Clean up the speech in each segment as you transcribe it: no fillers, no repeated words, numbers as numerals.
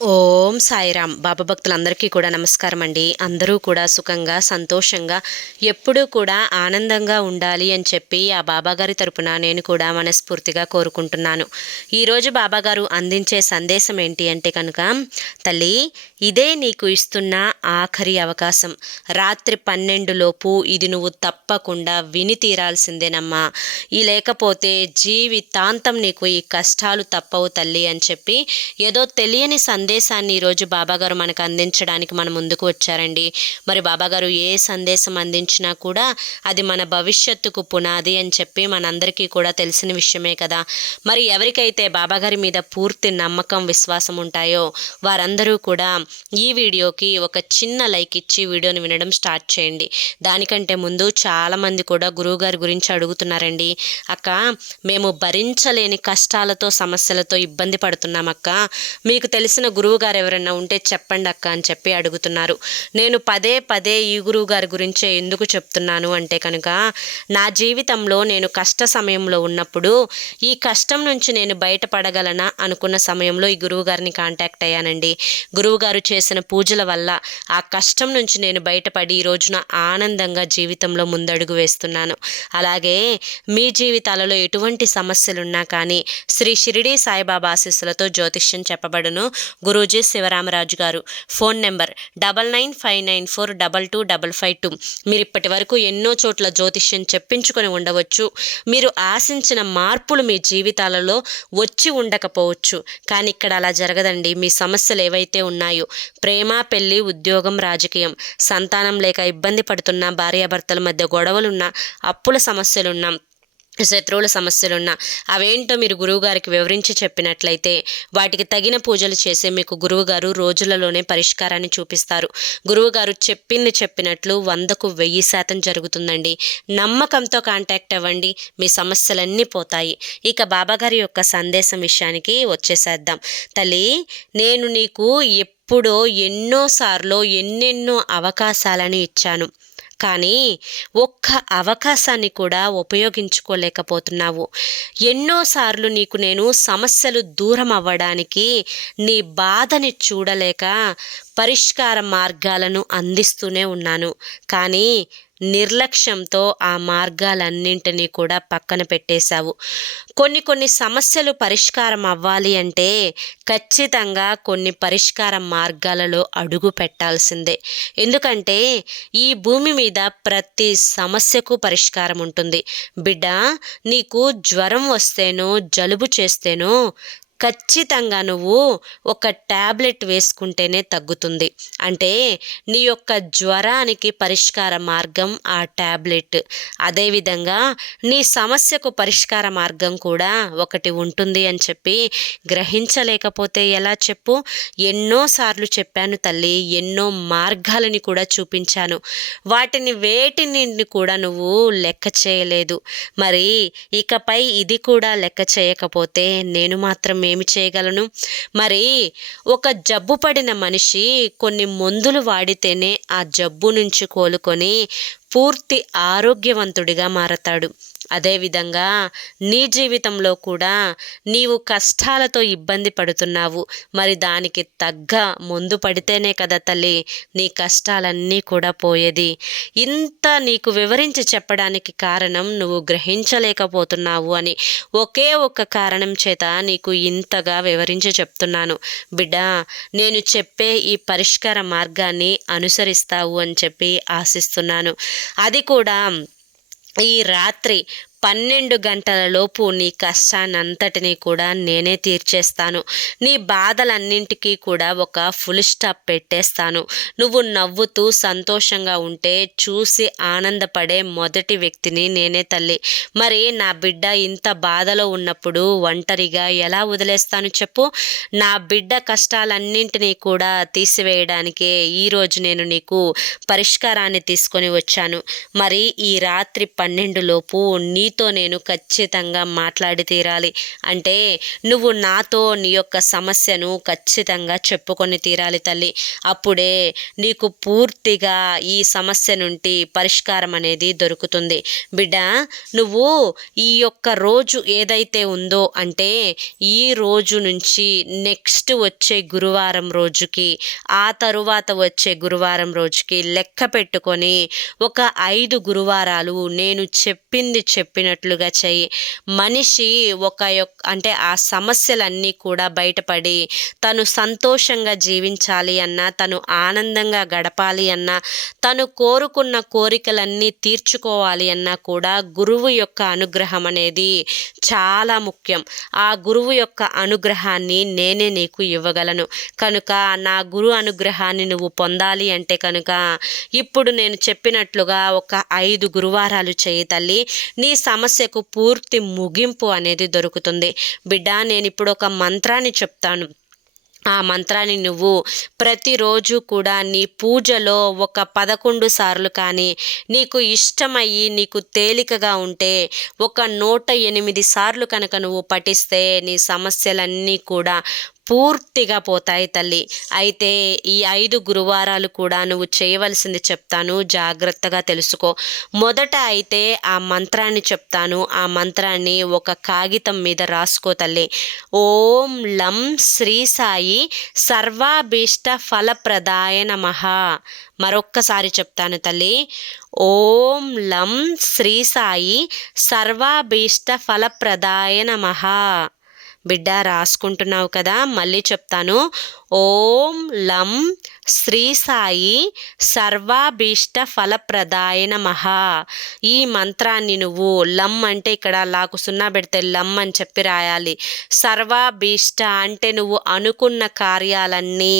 ఓం సాయిరామ్. బాబా భక్తులందరికీ కూడా నమస్కారం అండి. అందరూ కూడా సుఖంగా సంతోషంగా ఎప్పుడూ కూడా ఆనందంగా ఉండాలి అని చెప్పి ఆ బాబాగారి తరపున నేను కూడా మనస్ఫూర్తిగా కోరుకుంటున్నాను. ఈరోజు బాబాగారు అందించే సందేశం ఏంటి అంటే కనుక, తల్లి, ఇదే నీకు ఇస్తున్న ఆఖరి అవకాశం. రాత్రి 12 లోపు ఇది నువ్వు తప్పకుండా విని తీరాల్సిందేనమ్మా. లేకపోతే జీవితాంతం నీకు ఈ కష్టాలు తప్పవు తల్లి అని చెప్పి ఏదో తెలియని సందేశాన్ని ఈరోజు బాబాగారు మనకు అందించడానికి మన ముందుకు వచ్చారండి. మరి బాబాగారు ఏ సందేశం అందించినా కూడా అది మన భవిష్యత్తుకు పునాది అని చెప్పి మనందరికీ కూడా తెలిసిన విషయమే కదా. మరి ఎవరికైతే బాబాగారి మీద పూర్తి నమ్మకం విశ్వాసం ఉంటాయో వారందరూ కూడా ఈ వీడియోకి ఒక చిన్న లైక్ ఇచ్చి వీడియోని వినడం స్టార్ట్ చేయండి. దానికంటే ముందు చాలామంది కూడా గురువుగారి గురించి అడుగుతున్నారండి. అక్క, మేము భరించలేని కష్టాలతో సమస్యలతో ఇబ్బంది పడుతున్నామక్క, మీకు తెలిసిన గురువు గారు ఎవరైనా ఉంటే చెప్పండి అక్క అని చెప్పి అడుగుతున్నారు. నేను పదే పదే ఈ గురువు గారి గురించే ఎందుకు చెప్తున్నాను అంటే కనుక, నా జీవితంలో నేను కష్ట సమయంలో ఉన్నప్పుడు ఈ కష్టం నుంచి నేను బయటపడగలనా అనుకున్న సమయంలో ఈ గురువు గారిని కాంటాక్ట్ అయ్యానండి. గురువు గారు చేసిన పూజల వల్ల ఆ కష్టం నుంచి నేను బయటపడి ఈ రోజున ఆనందంగా జీవితంలో ముందడుగు వేస్తున్నాను. అలాగే మీ జీవితాలలో ఎటువంటి సమస్యలున్నా కానీ శ్రీ షిరిడి సాయిబాబా ఆశీస్సులతో జ్యోతిష్యం చెప్పబడును. గురూజీ శివరామరాజు గారు. Phone number 9959422552. మీరు ఇప్పటి వరకు ఎన్నో చోట్ల జ్యోతిష్యం చెప్పించుకొని ఉండవచ్చు. మీరు ఆశించిన మార్పులు మీ జీవితాలలో వచ్చి ఉండకపోవచ్చు. కానీ ఇక్కడ అలా జరగదండి. మీ సమస్యలు ఏవైతే ఉన్నాయో, ప్రేమ, పెళ్లి, ఉద్యోగం, రాజకీయం, సంతానం లేక ఇబ్బంది పడుతున్న భార్యాభర్తల మధ్య గొడవలున్నా, అప్పుల సమస్యలున్నా, శత్రువుల సమస్యలున్నా, అవేంటో మీరు గురువుగారికి వివరించి చెప్పినట్లయితే వాటికి తగిన పూజలు చేసి మీకు గురువుగారు రోజులలోనే పరిష్కారాన్ని చూపిస్తారు. గురువుగారు చెప్పింది చెప్పినట్లు 100కు 1000% జరుగుతుందండి. నమ్మకంతో కాంటాక్ట్ అవ్వండి, మీ సమస్యలన్నీ పోతాయి. ఇక బాబాగారి యొక్క సందేశం విషయానికి వచ్చేసేద్దాం. తల్లి, నేను నీకు ఎప్పుడో ఎన్నోసార్లు ఎన్నెన్నో అవకాశాలను ఇచ్చాను, కానీ ఒక్క అవకాశాన్ని కూడా ఉపయోగించుకోలేకపోతున్నావు. ఎన్నోసార్లు నీకు నేను సమస్యలు దూరం అవ్వడానికి, నీ బాధని చూడలేక పరిష్కార మార్గాలను అందిస్తూనే ఉన్నాను. కానీ నిర్లక్ష్యంతో ఆ మార్గాలన్నింటినీ కూడా పక్కన పెట్టేశావు. కొన్ని సమస్యలు పరిష్కారం అవ్వాలి అంటే ఖచ్చితంగా కొన్ని పరిష్కార మార్గాలలో అడుగు పెట్టాల్సిందే. ఎందుకంటే ఈ భూమి మీద ప్రతి సమస్యకు పరిష్కారం ఉంటుంది. బిడ్డ, నీకు జ్వరం వస్తేనో జలుబు చేస్తేనో ఖచ్చితంగా నువ్వు ఒక ట్యాబ్లెట్ వేసుకుంటేనే తగ్గుతుంది. అంటే నీ యొక్క జ్వరానికి పరిష్కార మార్గం ఆ ట్యాబ్లెట్. అదేవిధంగా నీ సమస్యకు పరిష్కార మార్గం కూడా ఒకటి ఉంటుంది అని చెప్పి గ్రహించలేకపోతే ఎలా చెప్పు? ఎన్నోసార్లు చెప్పాను తల్లి, ఎన్నో మార్గాలని కూడా చూపించాను. వేటిని కూడా నువ్వు లెక్క చేయలేదు. మరి ఇకపై ఇది కూడా లెక్క చేయకపోతే నేను మాత్రం ఏమి చేయగలను? మరి ఒక జబ్బు పడిన మనిషి కొన్ని మందులు వాడితేనే ఆ జబ్బు నుంచి కోలుకొని పూర్తి ఆరోగ్యవంతుడిగా మారతాడు. అదేవిధంగా నీ జీవితంలో కూడా నీవు కష్టాలతో ఇబ్బంది పడుతున్నావు. మరి దానికి తగ్గ మందు పడితేనే కదా తల్లి నీ కష్టాలన్నీ కూడా పోయేది. ఇంత నీకు వివరించి చెప్పడానికి కారణం నువ్వు గ్రహించలేకపోతున్నావు అని ఒకే ఒక్క కారణం చేత నీకు ఇంతగా వివరించి చెప్తున్నాను. బిడ్డ, నేను చెప్పే ఈ పరిష్కార మార్గాన్ని అనుసరిస్తావు అని చెప్పి ఆశిస్తున్నాను. అది కూడా ఈ రాత్రి 12 గంటల లోపు నీ కష్టాన్నంతటినీ కూడా నేనే తీర్చేస్తాను. నీ బాధలన్నింటికీ కూడా ఒక ఫుల్ స్టాప్ పెట్టేస్తాను. నువ్వు నవ్వుతూ సంతోషంగా ఉంటే చూసి ఆనందపడే మొదటి వ్యక్తిని నేనే తల్లి. మరి నా బిడ్డ ఇంత బాధలో ఉన్నప్పుడు ఒంటరిగా ఎలా వదిలేస్తాను చెప్పు? నా బిడ్డ కష్టాలన్నింటినీ కూడా తీసివేయడానికే ఈరోజు నేను నీకు పరిష్కారాన్ని తీసుకొని వచ్చాను. మరి ఈ రాత్రి 12 లోపు నీ నీతో నేను ఖచ్చితంగా మాట్లాడి తీరాలి. అంటే నువ్వు నాతో నీ యొక్క సమస్యను ఖచ్చితంగా చెప్పుకొని తీరాలి తల్లి. అప్పుడే నీకు పూర్తిగా ఈ సమస్య నుండి పరిష్కారం అనేది దొరుకుతుంది. బిడ్డ, నువ్వు ఈ యొక్క రోజు ఏదైతే ఉందో అంటే ఈ రోజు నుంచి నెక్స్ట్ వచ్చే గురువారం రోజుకి, ఆ తరువాత వచ్చే గురువారం రోజుకి లెక్క పెట్టుకొని ఒక 5 గురువారాలు నేను చెప్పింది చెప్పినట్లుగా చెయ్యి. మనిషి అంటే ఆ సమస్యలన్నీ కూడా బయటపడి తను సంతోషంగా జీవించాలి అన్నా, తను ఆనందంగా గడపాలి అన్నా, తను కోరుకున్న కోరికలన్నీ తీర్చుకోవాలి అన్నా కూడా గురువు యొక్క అనుగ్రహం అనేది చాలా ముఖ్యం. ఆ గురువు యొక్క అనుగ్రహాన్ని నేనే నీకు ఇవ్వగలను. కనుక నా గురు అనుగ్రహాన్ని నువ్వు పొందాలి అంటే కనుక ఇప్పుడు నేను చెప్పినట్లుగా ఒక 5 గురువారాలు చేయి తల్లి. నీ సమస్యకు పూర్తి ముగింపు అనేది దొరుకుతుంది. బిడ్డ, నేను ఇప్పుడు ఒక మంత్రాన్ని చెప్తాను. ఆ మంత్రాన్ని నువ్వు ప్రతిరోజు కూడా నీ పూజలో ఒక 11 సార్లు కానీ, నీకు ఇష్టమయ్యి నీకు తేలికగా ఉంటే ఒక 108 సార్లు కనుక నువ్వు పఠిస్తే నీ సమస్యలన్నీ కూడా పూర్తిగా పోతాయి తల్లి. అయితే ఈ 5 గురువారాలు కూడా నువ్వు చేయవలసింది చెప్తాను, జాగ్రత్తగా తెలుసుకో. మొదట అయితే ఆ మంత్రాన్ని చెప్తాను. ఆ మంత్రాన్ని ఒక కాగితం మీద రాసుకో తల్లి. ఓం లం శ్రీ సాయి సర్వాభీష్ట ఫలప్రదాయ నమః. మరొక్కసారి చెప్తాను తల్లి. ఓం లం శ్రీ సాయి సర్వాభీష్ట ఫలప్రదాయ నమః. బిడ్డ, రాసుకుంటున్నావు కదా? మళ్ళీ చెప్తాను. ఓం లం శ్రీ సాయి సర్వాభీష్ట ఫలప్రదాయ నమః. ఈ మంత్రాన్ని నువ్వు లం అంటే ఇక్కడ లాకు సున్నా పెడితే లం అని చెప్పి రాయాలి. సర్వాభీష్ట అంటే నువ్వు అనుకున్న కార్యాలన్నీ,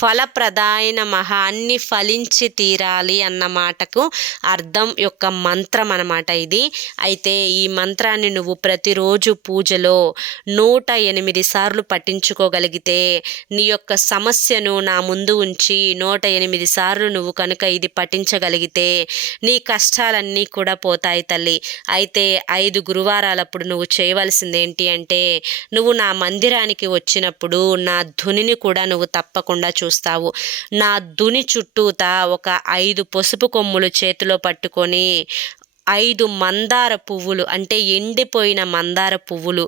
ఫలప్రదాయ నమః అన్ని ఫలించి తీరాలి అన్న మాటకు అర్థం యొక్క మంత్రం అన్నమాట ఇది. అయితే ఈ మంత్రాన్ని నువ్వు ప్రతిరోజు పూజలో 108 సార్లు పఠించుకోగలిగితే, నీ యొక్క సమస్యను నా ముందు ఉంచి 108 సార్లు నువ్వు కనుక ఇది పఠించగలిగితే నీ కష్టాలన్నీ కూడా పోతాయి తల్లి. అయితే 5 గురువారాలప్పుడు నువ్వు చేయవలసింది ఏంటి అంటే, నువ్వు నా మందిరానికి వచ్చినప్పుడు నా ధునిని కూడా నువ్వు తప్పకుండా చూస్తావు. నా ధుని చుట్టూతా ఒక 5 పసుపు కొమ్ములు చేతిలో పట్టుకొని 5 మందార పువ్వులు అంటే ఎండిపోయిన మందార పువ్వులు,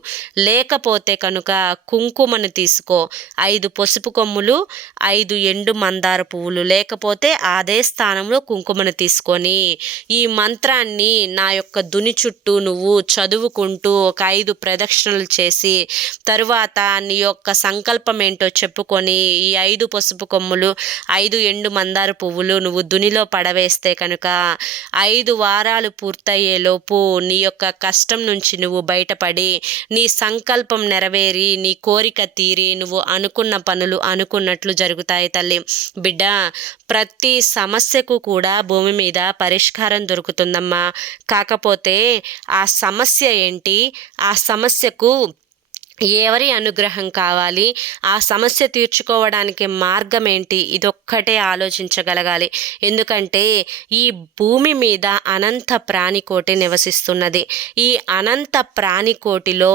లేకపోతే కనుక కుంకుమను తీసుకో. 5 పసుపు కొమ్ములు, 5 ఎండు మందార పువ్వులు, లేకపోతే అదే స్థానంలో కుంకుమను తీసుకొని ఈ మంత్రాన్ని నా యొక్క ధుని చుట్టూ నువ్వు చదువుకుంటూ ఒక 5 ప్రదక్షిణలు చేసి, తరువాత నీ యొక్క సంకల్పం ఏంటో చెప్పుకొని ఈ 5 పసుపు కొమ్ములు, 5 ఎండు మందార పువ్వులు నువ్వు ధునిలో పడవేస్తే కనుక 5 వారాలు పూర్తయ్యేలోపు నీ యొక్క కష్టం నుంచి నువ్వు బయటపడి, నీ సంకల్పం నెరవేరి, నీ కోరిక తీరి, నువ్వు అనుకున్న పనులు అనుకున్నట్లు జరుగుతాయి తల్లి. బిడ్డ, ప్రతి సమస్యకు కూడా భూమి మీద పరిష్కారం దొరుకుతుందమ్మా. కాకపోతే ఆ సమస్య ఏంటి, ఆ సమస్యకు ఎవరి అనుగ్రహం కావాలి, ఆ సమస్య తీర్చుకోవడానికి మార్గం ఏంటి, ఇదొక్కటే ఆలోచించగలగాలి. ఎందుకంటే ఈ భూమి మీద అనంత ప్రాణికోటి నివసిస్తున్నది. ఈ అనంత ప్రాణికోటిలో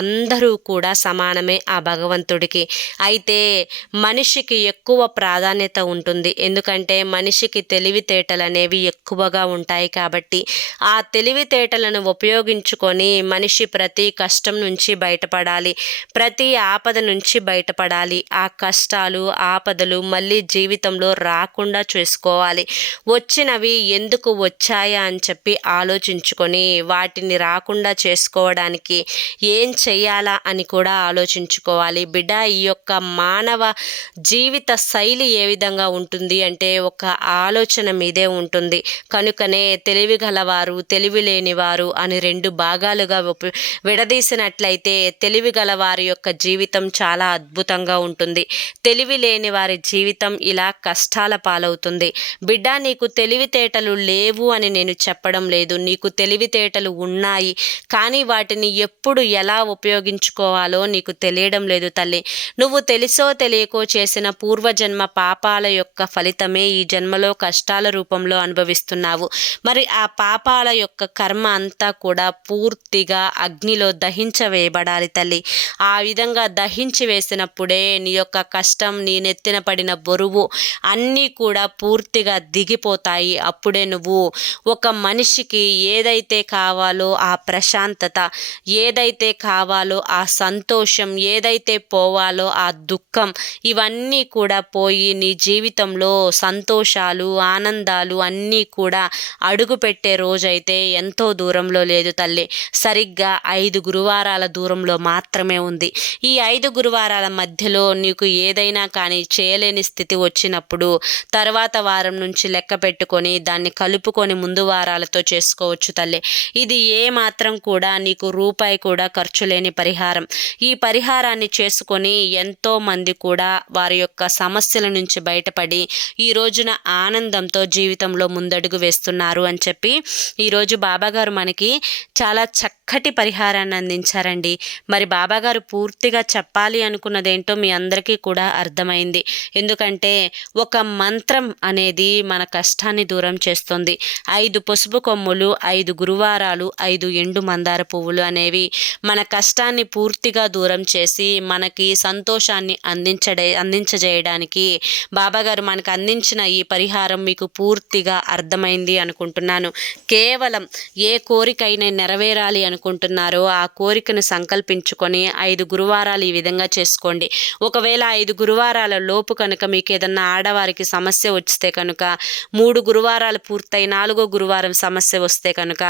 అందరూ కూడా సమానమే ఆ భగవంతుడికి. అయితే మనిషికి ఎక్కువ ప్రాధాన్యత ఉంటుంది. ఎందుకంటే మనిషికి తెలివితేటలు అనేవి ఎక్కువగా ఉంటాయి. కాబట్టి ఆ తెలివితేటలను ఉపయోగించుకొని మనిషి ప్రతి కష్టం నుంచి బయటపడాలి, ప్రతి ఆపద నుంచి బయటపడాలి. ఆ కష్టాలు, ఆపదలు మళ్ళీ జీవితంలో రాకుండా చేసుకోవాలి. వచ్చినవి ఎందుకు వచ్చాయా అని చెప్పి ఆలోచించుకొని వాటిని రాకుండా చేసుకోవడానికి ఏం చెయ్యాలా అని కూడా ఆలోచించుకోవాలి. బిడ్డ, ఈ యొక్క మానవ జీవిత శైలి ఏ విధంగా ఉంటుంది అంటే ఒక ఆలోచన మీదే ఉంటుంది. కనుకనే తెలివి గలవారు, తెలివి లేనివారు అని 2 భాగాలుగా విడదీసినట్లయితే తెలివి గల వారి యొక్క జీవితం చాలా అద్భుతంగా ఉంటుంది. తెలివి లేని వారి జీవితం ఇలా కష్టాల పాలవుతుంది. బిడ్డ, నీకు తెలివితేటలు లేవు అని నేను చెప్పడం లేదు. నీకు తెలివితేటలు ఉన్నాయి, కానీ వాటిని ఎప్పుడు ఎలా ఉపయోగించుకోవాలో నీకు తెలియడం లేదు తల్లి. నువ్వు తెలుసో తెలియకో చేసిన పూర్వజన్మ పాపాల యొక్క ఫలితమే ఈ జన్మలో కష్టాల రూపంలో అనుభవిస్తున్నావు. మరి ఆ పాపాల యొక్క కర్మ అంతా కూడా పూర్తిగా అగ్నిలో దహించవేయబడాలి తల్లి. ఆ విధంగా దహించి వేసినప్పుడే నీ యొక్క కష్టం, నీ నెత్తిన పడిన బరువు అన్నీ కూడా పూర్తిగా దిగిపోతాయి. అప్పుడే నువ్వు ఒక మనిషికి ఏదైతే కావాలో ఆ ప్రశాంతత, ఏదైతే కావాలో ఆ సంతోషం, ఏదైతే పోవాలో ఆ దుఃఖం, ఇవన్నీ కూడా పోయి నీ జీవితంలో సంతోషాలు, ఆనందాలు అన్నీ కూడా అడుగుపెట్టే రోజైతే ఎంతో దూరంలో లేదు తల్లి. సరిగ్గా 5 గురువారాల దూరంలో మాత్రమే ఉంది. ఈ 5 గురువారాల మధ్యలో నీకు ఏదైనా కానీ చేయలేని స్థితి వచ్చినప్పుడు తర్వాత వారం నుంచి లెక్క పెట్టుకొని దాన్ని కలుపుకొని ముందు వారాలతో చేసుకోవచ్చు తల్లి. ఇది ఏ మాత్రం కూడా నీకు రూపాయి కూడా ఖర్చు లేని పరిహారం. ఈ పరిహారాన్ని చేసుకొని ఎంతో మంది కూడా వారి యొక్క సమస్యల నుంచి బయటపడి ఈ రోజున ఆనందంతో జీవితంలో ముందడుగు వేస్తున్నారు అని చెప్పి ఈరోజు బాబాగారు మనకి చాలా చక్కటి పరిహారాన్ని అందించారండి. మరి బాబాగారు పూర్తిగా చెప్పాలి అనుకున్నదేంటో మీ అందరికీ కూడా అర్థమైంది. ఎందుకంటే ఒక మంత్రం అనేది మన కష్టాన్ని దూరం చేస్తుంది. 5 పసుపు కొమ్ములు, 5 గురువారాలు, 5 ఎండు మందార పువ్వులు అనేవి మన కష్టాన్ని పూర్తిగా దూరం చేసి మనకి సంతోషాన్ని అందించజేయడానికి బాబాగారు మనకు అందించిన ఈ పరిహారం మీకు పూర్తిగా అర్థమైంది అనుకుంటున్నాను. కేవలం ఏ కోరికైనా నెరవేరాలి అనుకుంటున్నారో ఆ కోరికను సంకల్పించుకొని 5 గురువారాలు ఈ విధంగా చేసుకోండి. ఒకవేళ 5 గురువారాల లోపు కనుక మీకు ఏదన్నా ఆడవారికి సమస్య వస్తే కనుక 3 గురువారాలు పూర్తయి 4వ గురువారం సమస్య వస్తే కనుక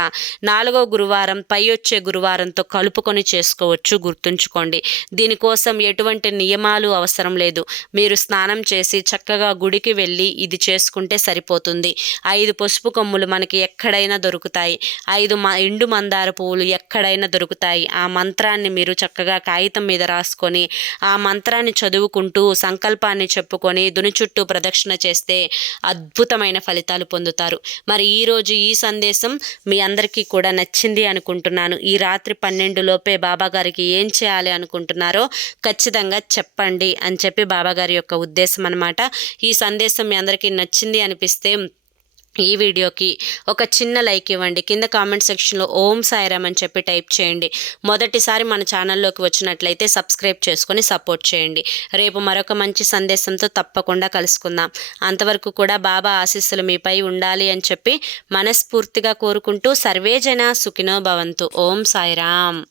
4వ గురువారం పై వచ్చే గురువారంతో కలుపుకొని చేసుకోవచ్చు. గుర్తుంచుకోండి, దీనికోసం ఎటువంటి నియమాలు అవసరం లేదు. మీరు స్నానం చేసి చక్కగా గుడికి వెళ్ళి ఇది చేసుకుంటే సరిపోతుంది. 5 పసుపు కొమ్ములు మనకి ఎక్కడైనా దొరుకుతాయి. 5 ఎండు మందార పువ్వులు ఎక్కడైనా దొరుకుతాయి. ఆ మంత్రాన్ని మీరు చక్కగా కాగితం మీద రాసుకొని ఆ మంత్రాన్ని చదువుకుంటూ సంకల్పాన్ని చెప్పుకొని దుని చుట్టూ ప్రదక్షిణ చేస్తే అద్భుతమైన ఫలితాలు పొందుతారు. మరి ఈరోజు ఈ సందేశం మీ అందరికీ కూడా నచ్చింది అనుకుంటున్నాను. ఈ రాత్రి 12 లోపే బాబాగారికి ఏం చేయాలి అనుకుంటున్నారో ఖచ్చితంగా చెప్పండి అని చెప్పి బాబాగారి యొక్క ఉద్దేశం అన్నమాట. ఈ సందేశం మీ అందరికీ నచ్చింది అనిపిస్తే ఈ వీడియోకి ఒక చిన్న లైక్ ఇవ్వండి. కింద కామెంట్ సెక్షన్లో ఓం సాయిరామ్ అని చెప్పి టైప్ చేయండి. మొదటిసారి మన ఛానల్లోకి వచ్చినట్లయితే సబ్స్క్రైబ్ చేసుకొని సపోర్ట్ చేయండి. రేపు మరొక మంచి సందేశంతో తప్పకుండా కలుసుకుందాం. అంతవరకు కూడా బాబా ఆశీస్సులు మీపై ఉండాలి అని చెప్పి మనస్ఫూర్తిగా కోరుకుంటూ సర్వేజన సుఖినో భవంతు. ఓం సాయిరామ్.